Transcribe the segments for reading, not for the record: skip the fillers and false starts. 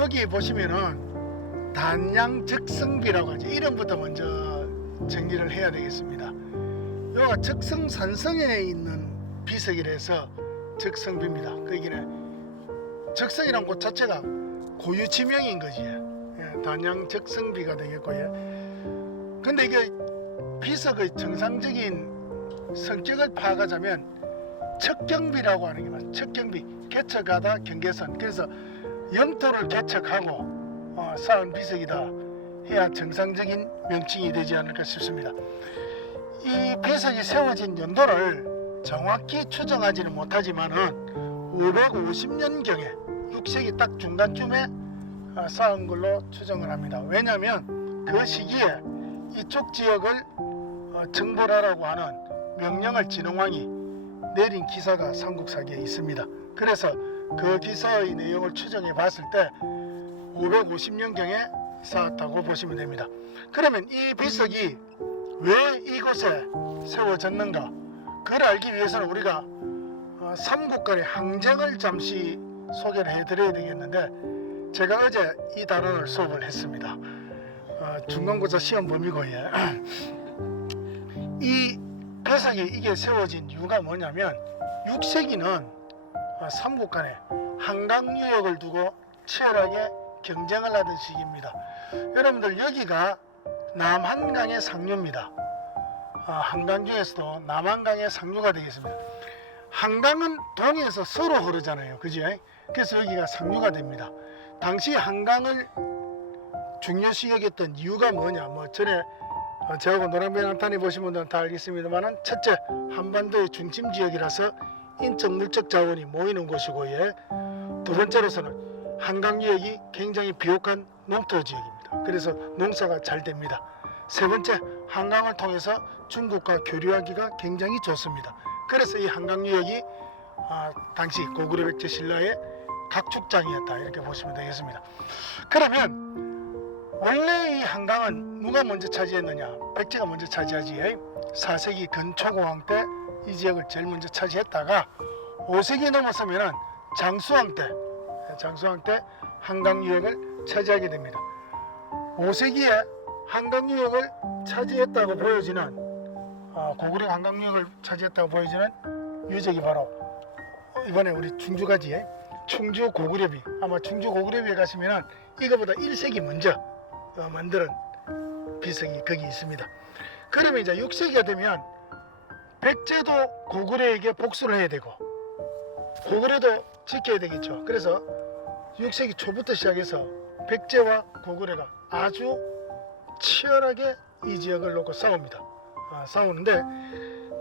여기 보시면은 단양적성비라고 하죠. 이름부터 먼저 정리를 해야 되겠습니다. 여기가 적성산성에 있는 비석이라서 적성비입니다. 거기는 적성이란 곳 자체가 고유지명인 거지. 예, 단양적성비가 되겠고요. 근데 이게 비석의 정상적인 성격을 파악하자면 척경비라고 하는 게 맞아요. 척경비, 개척하다 경계선. 그래서 영토를 개척하고 쌓은 비석이다 해야 정상적인 명칭이 되지 않을까 싶습니다. 이 비석이 세워진 연도를 정확히 추정하지는 못하지만은 550년경에 6세기 딱 중간쯤에 쌓은 걸로 추정을 합니다. 왜냐하면 그 시기에 이쪽 지역을 정벌하라고 하는 명령을 진흥왕이 내린 기사가 삼국사기에 있습니다. 그래서 그 기사의 내용을 추정해 봤을 때 550년경에 쌓았다고 보시면 됩니다. 그러면 이 비석이 왜 이곳에 세워졌는가? 그걸 알기 위해서는 우리가 삼국 간의 항쟁을 잠시 소개를 해드려야 되겠는데, 제가 어제 이 단원을 수업을 했습니다. 중간고사 시험 범위고에 이 비석이 이게 세워진 이유가 뭐냐면 6세기는 삼국 간에 한강유역을 두고 치열하게 경쟁을 하던 시기입니다. 여러분들 여기가 남한강의 상류입니다. 한강 중에서도 남한강의 상류가 되겠습니다. 한강은 동해에서 서로 흐르잖아요, 그죠? 그래서 여기가 상류가 됩니다. 당시 한강을 중요시 여겼던 이유가 뭐냐? 뭐 전에 저하고 노란배 나타내 보신 분들은 다 알겠습니다만은, 첫째, 한반도의 중심 지역이라서 인적 물적 자원이 모이는 곳이고요. 두 번째로서는 한강 유역이 굉장히 비옥한 농토 지역입니다. 그래서 농사가 잘 됩니다. 세 번째, 한강을 통해서 중국과 교류하기가 굉장히 좋습니다. 그래서 이 한강 유역이 당시 고구려 백제 신라의 각축장이었다, 이렇게 보시면 되겠습니다. 그러면 원래 이 한강은 누가 먼저 차지했느냐? 백제가 먼저 차지하지. 4세기 근초고왕 때 이 지역을 제일 먼저 차지했다가 5세기 넘어서면은 장수왕 때 한강 유역을 차지하게 됩니다. 5세기에 한강 유역을 차지했다고 보여지는 고구려 한강 유역을 차지했다고 보여지는 유적이 바로 이번에 우리 충주가지, 충주 고구려비. 아마 충주 고구려비에 가시면은 이거보다 1세기 먼저 만드는 비석이 거기 있습니다. 그러면 이제 6세기가 되면 백제도 고구려에게 복수를 해야 되고 고구려도 지켜야 되겠죠. 그래서 6세기 초부터 시작해서 백제와 고구려가 아주 치열하게 이 지역을 놓고 싸웁니다. 싸우는데,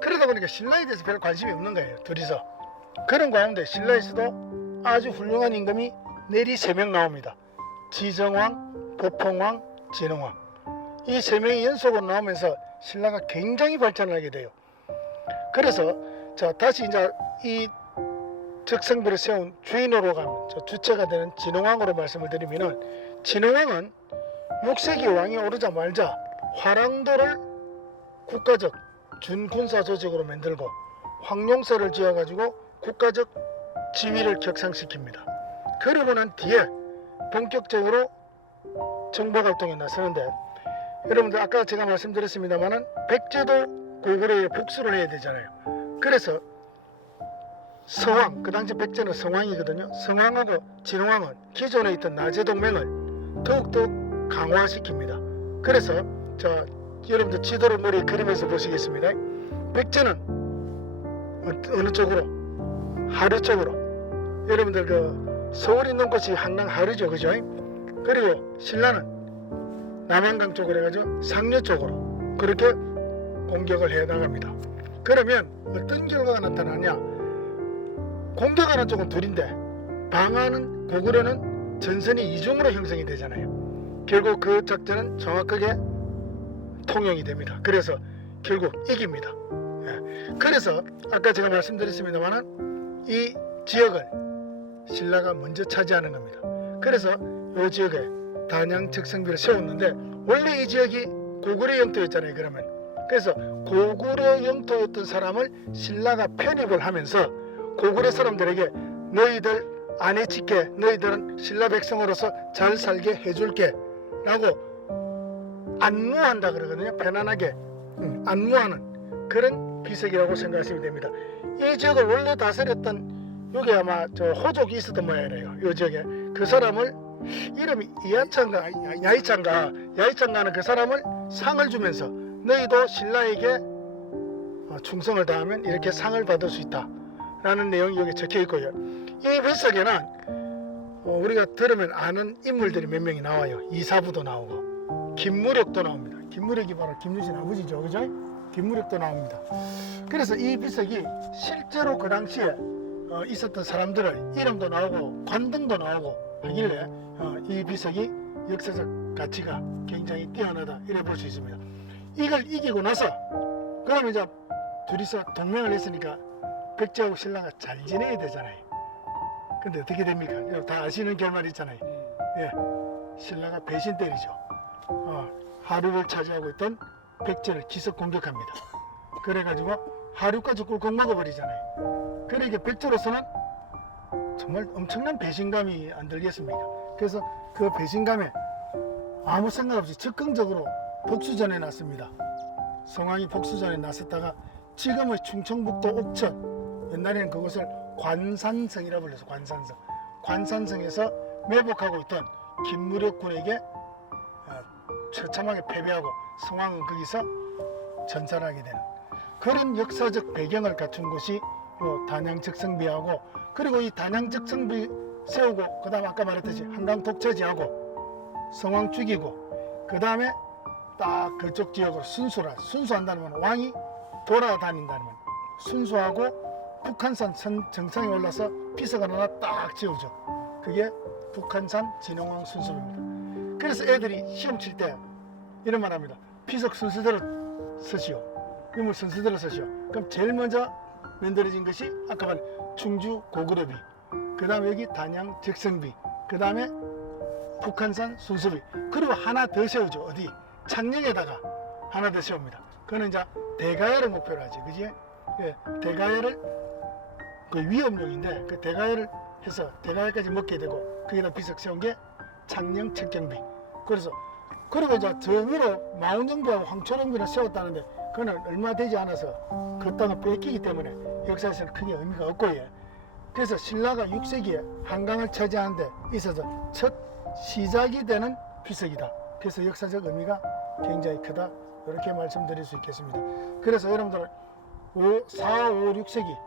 그러다 보니까 신라에 대해서 별 관심이 없는 거예요, 둘이서. 그런 가운데 신라에서도 아주 훌륭한 임금이 내리 3명 나옵니다. 지정왕, 보펑왕, 진흥왕. 이 3명이 연속으로 나오면서 신라가 굉장히 발전을 하게 돼요. 그래서 자, 다시 이제 이 적성비를 세운 주인으로 간 주체가 되는 진흥왕으로 말씀을 드리면은, 진흥왕은 6세기 왕이 오르자마자 화랑도를 국가적 준군사 조직으로 만들고 황룡사를 지어가지고 국가적 지위를 격상시킵니다. 그러고 난 뒤에 본격적으로 정복활동에 나서는데, 여러분들 아까 제가 말씀드렸습니다마는 백제도 고구려에 복수를 해야 되잖아요. 그래서 성왕, 그 당시 백제는 성왕이거든요. 성왕하고 진흥왕은 기존에 있던 나제 동맹을 더욱더 강화시킵니다. 그래서 자, 여러분들 지도를 머리에 그리면서 보시겠습니다. 백제는 어느 쪽으로? 하류 쪽으로. 여러분들 그 서울 있는 곳이 한강 하류죠, 그죠? 그리고 신라는 남한강 쪽으로 해가지고 상류 쪽으로 그렇게 공격을 해 나갑니다. 그러면 어떤 결과가 나타나냐? 공격하는 쪽은 둘인데 방어하는 고구려는 전선이 이중으로 형성이 되잖아요. 결국 그 작전은 정확하게 통용이 됩니다. 그래서 결국 이깁니다. 그래서 아까 제가 말씀드렸습니다만은 이 지역을 신라가 먼저 차지하는 겁니다. 그래서 이 지역에 단양 적성비를 세웠는데, 원래 이 지역이 고구려 영토였잖아요. 그러면 그래서 고구려 영토였던 사람을 신라가 편입을 하면서 고구려 사람들에게 너희들 아내 짓게 너희들은 신라 백성으로서 잘 살게 해줄게 라고 안무한다 그러거든요. 편안하게 안무하는 그런 비석이라고 생각하시면 됩니다. 이 지역을 원래 다스렸던 여기 아마 저 호족이 있었던 모양이래요. 이 지역에 그 사람을 이름이 야이찬가는 그 사람을 상을 주면서 너희도 신라에게 충성을 다하면 이렇게 상을 받을 수 있다 라는 내용이 여기 적혀 있고요. 이 비석에는 우리가 들으면 아는 인물들이 몇 명이 나와요. 이사부도 나오고 김무력도 나옵니다. 김무력이 바로 김유신 아버지죠, 그죠? 김무력도 나옵니다. 그래서 이 비석이 실제로 그 당시에 있었던 사람들의 이름도 나오고 관등도 나오고 하길래 이 비석이 역사적 가치가 굉장히 뛰어나다 이래 볼 수 있습니다. 이걸 이기고 나서 그러면 이제 둘이서 동맹을 했으니까 백제하고 신라가 잘 지내야 되잖아요. 근데 어떻게 됩니까? 다 아시는 결말이 있잖아요. 예, 신라가 배신 때리죠. 하류를 차지하고 있던 백제를 기습 공격합니다. 그래가지고 하류까지 꿀꺽 먹어버리잖아요. 그러니까 백제로서는 정말 엄청난 배신감이 안 들겠습니까? 그래서 그 배신감에 아무 생각 없이 적극적으로 복수전에 났습니다. 성왕이 복수전에 나섰다가 지금의 충청북도 옥천, 옛날에는 그곳을 관산성이라고 불러서 관산성. 관산성에서 매복하고 있던 김무력군에게 처참하게 패배하고 성왕은 거기서 전사를 하게 되는 그런 역사적 배경을 갖춘 곳이 요 단양적성비하고, 그리고 이 단양적성비 세우고 그 다음 아까 말했듯이 한강 독차지하고 성왕 죽이고 그 다음에 딱 그쪽 지역으로 순수한다는 건 왕이 돌아다닌다는 건 순수하고 북한산 정상에 올라서 비석을 하나 딱 지어오죠. 그게 북한산 진흥왕 순수입니다. 그래서 애들이 시험 칠 때 이런 말 합니다. 비석 순서대로 서시오. 유물 순서대로 서시오. 그럼 제일 먼저 만들어진 것이 아까 말한 충주 고구려비, 그 다음에 여기 단양 적성비, 그 다음에 북한산 순수비, 그리고 하나 더 세우죠. 어디? 창녕에다가 하나 더 세웁니다. 그거는 이제 대가야를 목표로 하지, 그지? 예, 대가야를 그 위험용인데 그 대가야를 해서 대가야까지 먹게 되고 거기다 비석 세운 게 창녕 척경비. 그래서 그리고 이제 저 위로 마운정비하고 황초령비를 세웠다는데 그거는 얼마 되지 않아서 그 땅을 뺏기기 때문에 역사에서는 크게 의미가 없고, 예. 그래서 신라가 6세기에 한강을 차지하는 데 있어서 첫 시작이 되는 비석이다. 그래서 역사적 의미가 굉장히 크다, 이렇게 말씀드릴 수 있겠습니다. 그래서 여러분들 4, 5, 6세기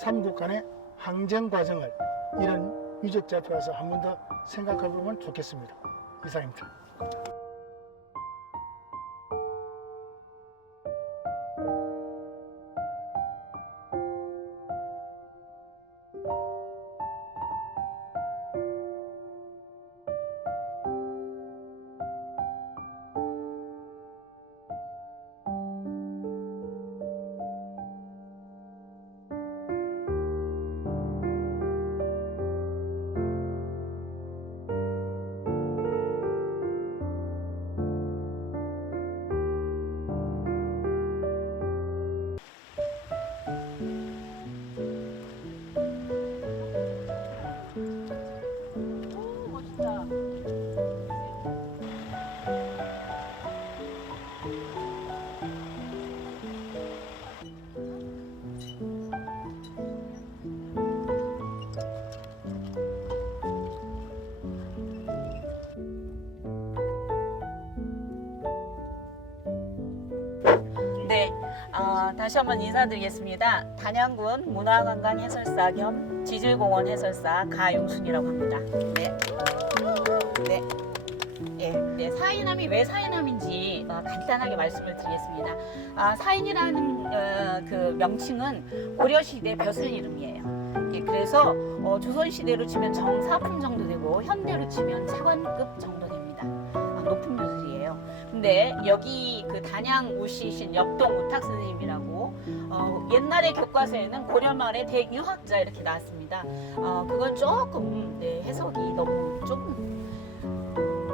삼국 간의 항쟁 과정을 이런 유적지앞에서 한 번 더 생각해 보면 좋겠습니다. 이상입니다. 네, 다시 한번 인사드리겠습니다. 단양군 문화관광 해설사 겸 지질공원 해설사 가용순이라고 합니다. 네, 사이남이 왜 사이남인지 간단하게 말씀을 드리겠습니다. 사인이라는 그 명칭은 고려시대 벼슬 이름이에요. 그래서 조선시대로 치면 정사품 정도 되고 현대로 치면 차관급 정도 됩니다. 높은 벼슬이에요. 근데 여기 그 단양 우시신 역동 우탁 선생님이라고 옛날에 교과서에는 고려말의 대유학자 이렇게 나왔습니다. 그건 조금 해석이 너무 조금,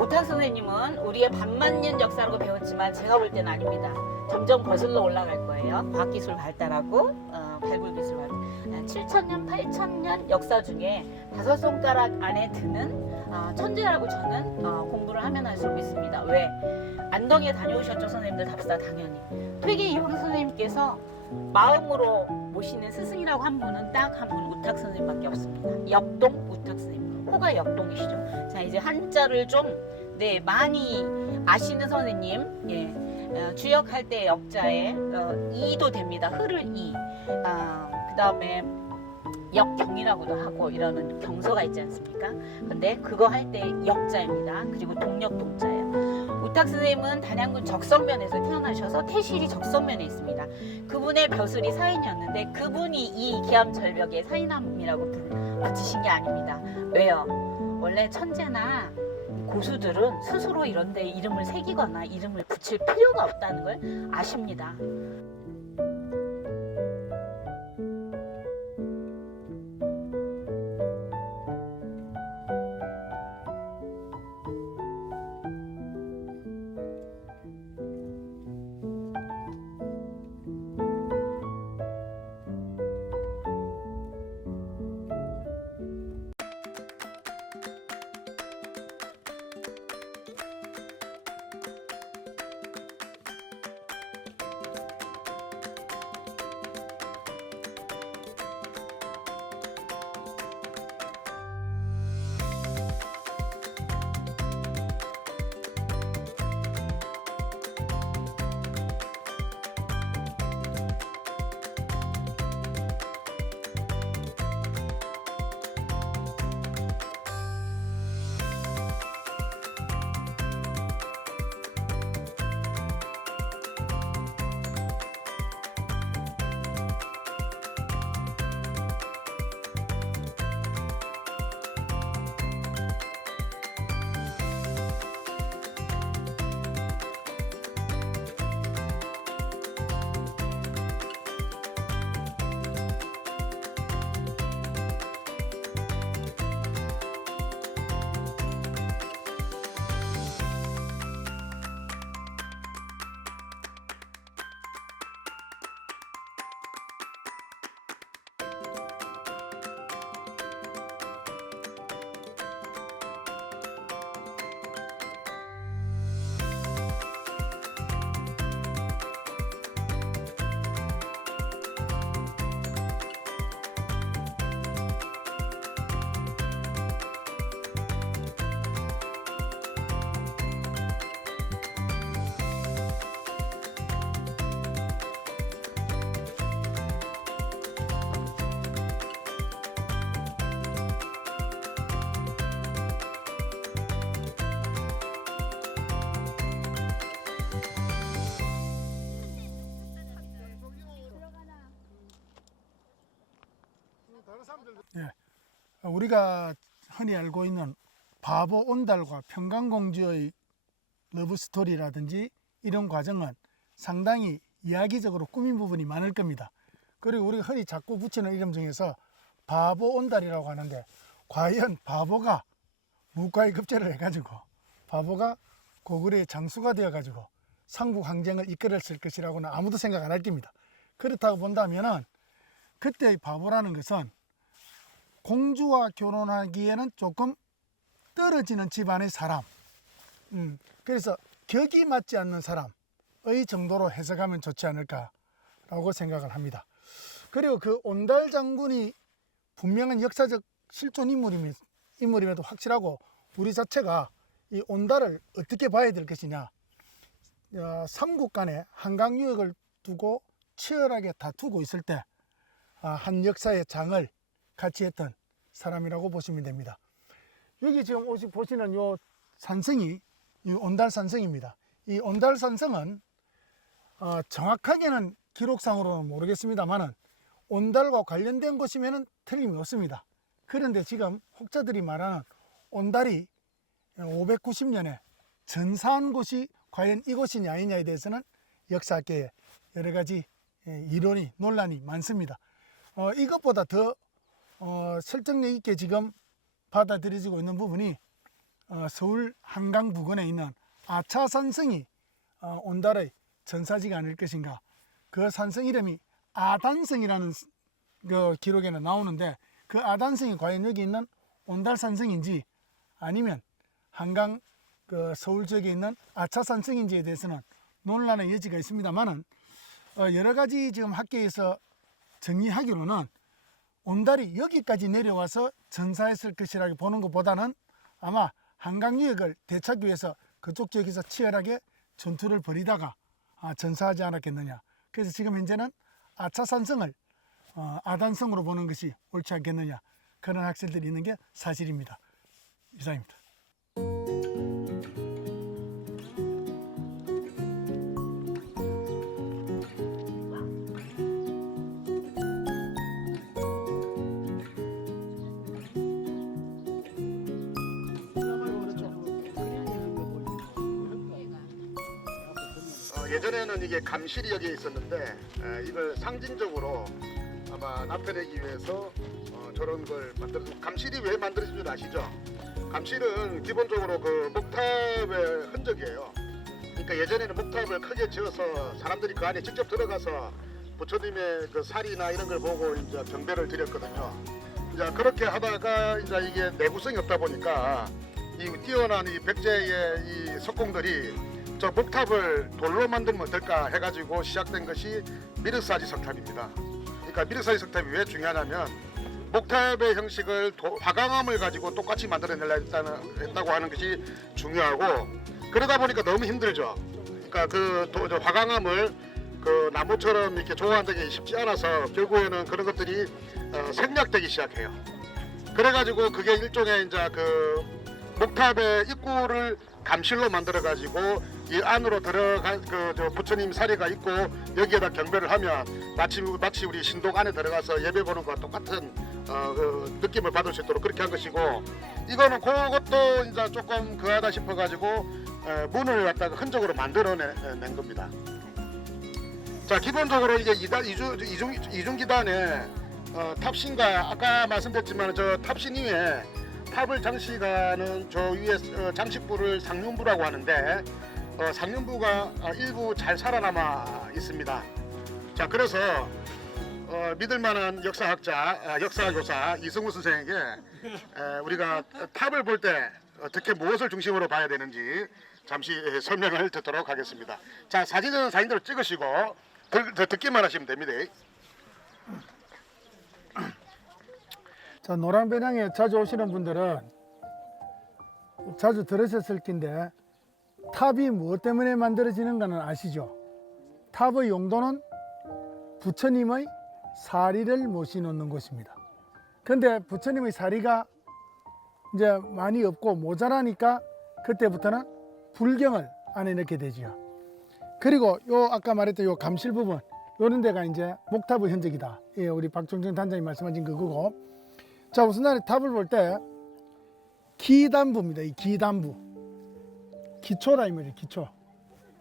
우탁 선생님은 우리의 반만년 역사라고 배웠지만 제가 볼 때는 아닙니다. 점점 거슬러 올라갈 거예요. 과학기술 발달하고 발굴기술 발달. 7,000년, 8,000년 역사 중에 5손가락 안에 드는 천재라고 저는 공부를 하면 할수록 믿습니다. 왜? 안동에 다녀오셨죠, 선생님들 답사 당연히. 퇴계 이황 선생님께서 마음으로 모시는 스승이라고 한 분은 딱 한 분, 우탁 선생님밖에 없습니다. 역동 우탁 선생님. 호가 역동이시죠. 자, 이제 한자를 좀 많이 아시는 선생님, 주역할 때 역자에 이도 됩니다. 흐를 이. 그 다음에 역경이라고도 하고 이러는 경서가 있지 않습니까? 근데 그거 할 때 역자입니다. 그리고 동력동자예요. 우탁 선생님은 단양군 적성면에서 태어나셔서 태실이 적성면에 있습니다. 그분의 벼슬이 사인이었는데 그분이 이 기암절벽에 사인함이라고 붙이신 게 아닙니다. 왜요? 원래 천재나 고수들은 스스로 이런 데 이름을 새기거나 이름을 붙일 필요가 없다는 걸 아십니다. 우리가 흔히 알고 있는 바보 온달과 평강공주의 러브스토리라든지 이런 과정은 상당히 이야기적으로 꾸민 부분이 많을 겁니다. 그리고 우리가 흔히 자꾸 붙이는 이름 중에서 바보 온달이라고 하는데, 과연 바보가 무과의 급제를 해가지고 바보가 고구려의 장수가 되어가지고 삼국 항쟁을 이끌었을 것이라고는 아무도 생각 안 할 겁니다. 그렇다고 본다면은 그때의 바보라는 것은 공주와 결혼하기에는 조금 떨어지는 집안의 사람, 그래서 격이 맞지 않는 사람의 정도로 해석하면 좋지 않을까라고 생각을 합니다. 그리고 그 온달 장군이 분명한 역사적 실존 인물임에도 확실하고, 우리 자체가 이 온달을 어떻게 봐야 될 것이냐, 삼국 간에 한강 유역을 두고 치열하게 다투고 있을 때 한 역사의 장을 같이 했던 사람이라고 보시면 됩니다. 여기 지금 보시는 요 산성이 이 온달 산성입니다. 이 온달 산성은 정확하게는 기록상으로는 모르겠습니다만은 온달과 관련된 곳이면 틀림이 없습니다. 그런데 지금 혹자들이 말하는 온달이 590년에 전사한 곳이 과연 이곳이냐 아니냐에 대해서는 역사학계에 여러 가지 이론이 논란이 많습니다. 이것보다 더 설득력 있게 지금 받아들여지고 있는 부분이 서울 한강 부근에 있는 아차산성이 온달의 전사지가 아닐 것인가. 그 산성 이름이 아단성이라는 그 기록에는 나오는데 그 아단성이 과연 여기 있는 온달산성인지 아니면 한강 그 서울 지역에 있는 아차산성인지에 대해서는 논란의 여지가 있습니다만은 여러 가지 지금 학계에서 정리하기로는 온달이 여기까지 내려와서 전사했을 것이라고 보는 것보다는 아마 한강 유역을 되찾기 위해서 그쪽 지역에서 치열하게 전투를 벌이다가 전사하지 않았겠느냐. 그래서 지금 현재는 아차산성을 아단성으로 보는 것이 옳지 않겠느냐, 그런 학설들이 있는 게 사실입니다. 이상입니다. 예전에는 이게 감실이 여기에 있었는데 이걸 상징적으로 아마 나타내기 위해서 저런 걸 만들어서, 감실이 왜 만들어진 줄 아시죠? 감실은 기본적으로 그 목탑의 흔적이에요. 그러니까 예전에는 목탑을 크게 지어서 사람들이 그 안에 직접 들어가서 부처님의 그 살이나 이런 걸 보고 이제 경배를 드렸거든요. 이제 그렇게 하다가 이제 이게 내구성이 없다 보니까 이 뛰어난 이 백제의 이 석공들이 저 목탑을 돌로 만들면 어떨까 해가지고 시작된 것이 미륵사지 석탑입니다. 그러니까 미륵사지 석탑이 왜 중요하냐면 목탑의 형식을 화강암을 가지고 똑같이 만들어내려 했다고 하는 것이 중요하고, 그러다 보니까 너무 힘들죠. 그러니까 그 화강암을 그 나무처럼 이렇게 조화하기 쉽지 않아서 결국에는 그런 것들이 생략되기 시작해요. 그래가지고 그게 일종의 이제 그 목탑의 입구를 감실로 만들어 가지고 이 안으로 들어간 그 부처님 사리가 있고 여기에다 경배를 하면 마치 우리 신동 안에 들어가서 예배 보는 것과 똑같은 그 느낌을 받을 수 있도록 그렇게 한 것이고, 이거는 그것도 이제 조금 그하다 싶어 가지고 문을 갖다가 흔적으로 만들어낸 겁니다. 자, 기본적으로 이게 이중기단에 탑신과 아까 말씀드렸지만 저 탑신 위에 탑을 장식하는 저 위에 장식부를 상륜부라고 하는데 상륜부가 일부 잘 살아남아 있습니다. 자, 그래서 믿을만한 역사학자, 역사교사 이승우 선생에게 우리가 탑을 볼 때 어떻게 무엇을 중심으로 봐야 되는지 잠시 설명을 듣도록 하겠습니다. 자, 사진은 사진대로 찍으시고 듣기만 하시면 됩니다. 자, 노란배낭에 자주 오시는 분들은 자주 들으셨을 텐데 탑이 무엇 때문에 만들어지는가는 아시죠? 탑의 용도는 부처님의 사리를 모셔놓는 곳입니다. 그런데 부처님의 사리가 이제 많이 없고 모자라니까 그때부터는 불경을 안에 넣게 되지요. 그리고 요 아까 말했던 요 감실 부분, 요런 데가 이제 목탑의 흔적이다. 예, 우리 박종정 단장님 말씀하신 그거고. 자, 우선 탑을 볼 때 기단부입니다. 이 기단부, 기초라 이 말이에요. 기초,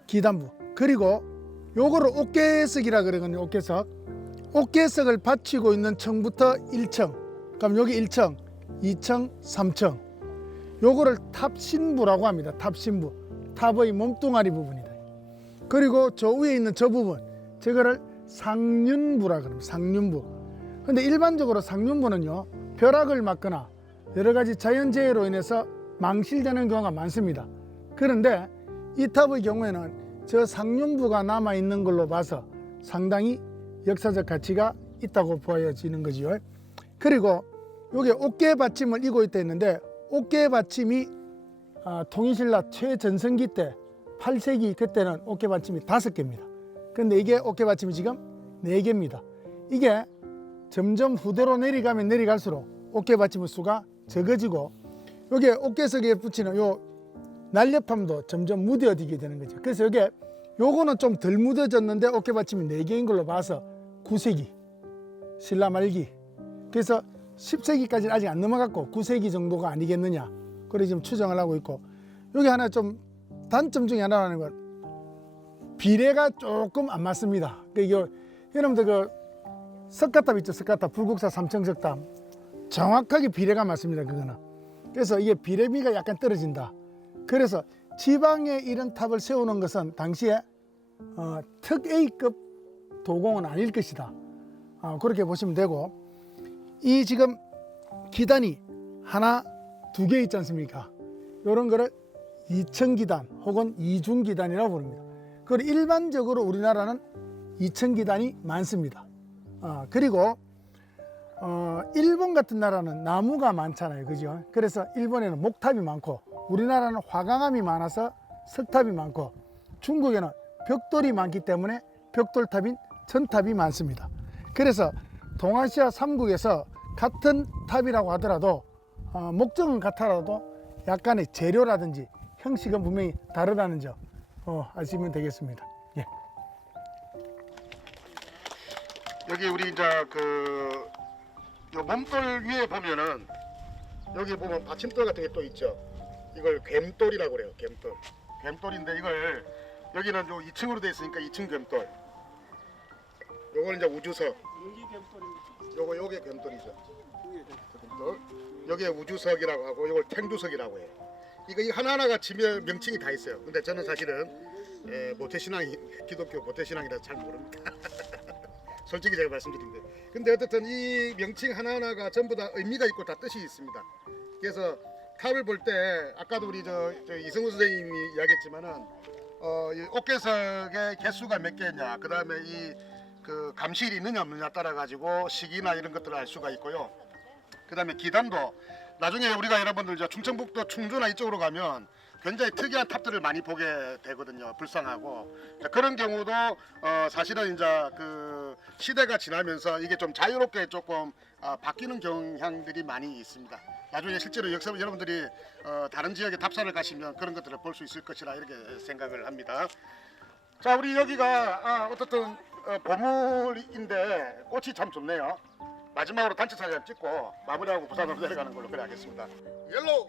기단부. 그리고 요거를 옥계석이라 그러거든요. 옥계석. 옥계석을 받치고 있는 층부터 1층, 그럼 여기 1층, 2층, 3층, 요거를 탑신부라고 합니다. 탑신부, 탑의 몸뚱아리 부분이다. 그리고 저 위에 있는 저 부분, 저거를 상륜부라 그럽니다. 상륜부. 근데 일반적으로 상륜부는요, 벼락을 맞거나 여러 가지 자연재해로 인해서 망실되는 경우가 많습니다. 그런데 이 탑의 경우에는 저 상륜부가 남아 있는 걸로 봐서 상당히 역사적 가치가 있다고 보여지는 거지요. 그리고 여기 옥계 받침을 이고 있다 했는데, 옥계 받침이 통일신라 최전성기 때 8세기 그때는 옥계 받침이 5개입니다. 근데 이게 옥계 받침이 지금 4개입니다. 이게 점점 후대로 내려가면 내려갈수록 옥계 받침의 수가 적어지고, 여기에 옥계석에 붙이는 요 날렵함도 점점 무뎌지게 되는 거죠. 그래서 여기에 요거는 좀 덜 묻어졌는데 옥계 받침이 4개인 걸로 봐서 9세기 신라 말기, 그래서 10세기까지는 아직 안 넘어갔고 9세기 정도가 아니겠느냐, 그래 지금 추정을 하고 있고, 여기 하나 좀 단점 중에 하나라는 건 비례가 조금 안 맞습니다. 그러니까 여러분들 그 석가탑 있죠. 석가탑, 불국사 삼청석탑, 정확하게 비례가 맞습니다. 그거는. 그래서 이게 비례미가 약간 떨어진다. 그래서 지방에 이런 탑을 세우는 것은 당시에 특 A급 도공은 아닐 것이다. 그렇게 보시면 되고, 이 지금 기단이 하나, 두 개 있지 않습니까? 이런 거를 이층기단 혹은 이중기단이라고 부릅니다. 그리고 일반적으로 우리나라는 이층기단이 많습니다. 그리고 일본 같은 나라는 나무가 많잖아요, 그죠? 그래서 일본에는 목탑이 많고, 우리나라는 화강암이 많아서 석탑이 많고, 중국에는 벽돌이 많기 때문에 벽돌탑인 천탑이 많습니다. 그래서 동아시아 3국에서 같은 탑이라고 하더라도 목적은 같아도 약간의 재료라든지 형식은 분명히 다르다는 점 아시면 되겠습니다. 예. 여기 우리 이제 요 몸돌 위에 보면은 여기 보면 받침돌 같은 게 또 있죠. 이걸 괸돌이라고 그래요. 괸돌. 괸돌인데 이걸 여기는 요 2층으로 돼 있으니까 2층 괸돌. 요거는 이제 우주석. 요게 괸돌이죠. 괸돌. 여기에 우주석이라고 하고 요걸 탱두석이라고 해요. 이거 하나하나가 지명 명칭이 다 있어요. 근데 저는 사실은 모태신앙이 기독교 모태신앙이라 잘 모릅니다. 솔직히 제가 말씀드립니다. 근데 어쨌든 이 명칭 하나하나가 전부 다 의미가 있고 다 뜻이 있습니다. 그래서 탑을 볼 때 아까도 우리 저 이승우 선생님이 이야기했지만은 이 옥계석의 개수가 몇 개냐, 그 다음에 이 감실이 있느냐 없느냐 따라 가지고 시기나 이런 것들을 알 수가 있고요. 그 다음에 기단도 나중에 우리가 여러분들 저 충청북도 충주나 이쪽으로 가면 굉장히 특이한 탑들을 많이 보게 되거든요. 불상하고 그런 경우도 사실은 이제 시대가 지나면서 이게 좀 자유롭게 조금 바뀌는 경향들이 많이 있습니다. 나중에 실제로 여러분들이 다른 지역에 답사를 가시면 그런 것들을 볼 수 있을 것이라 이렇게 생각을 합니다. 자, 우리 여기가 어떻든 보물인데 꽃이 참 좋네요. 마지막으로 단체 사진 찍고 마무리하고 부산으로 내려가는 걸로 그래 하겠습니다. 옐로우.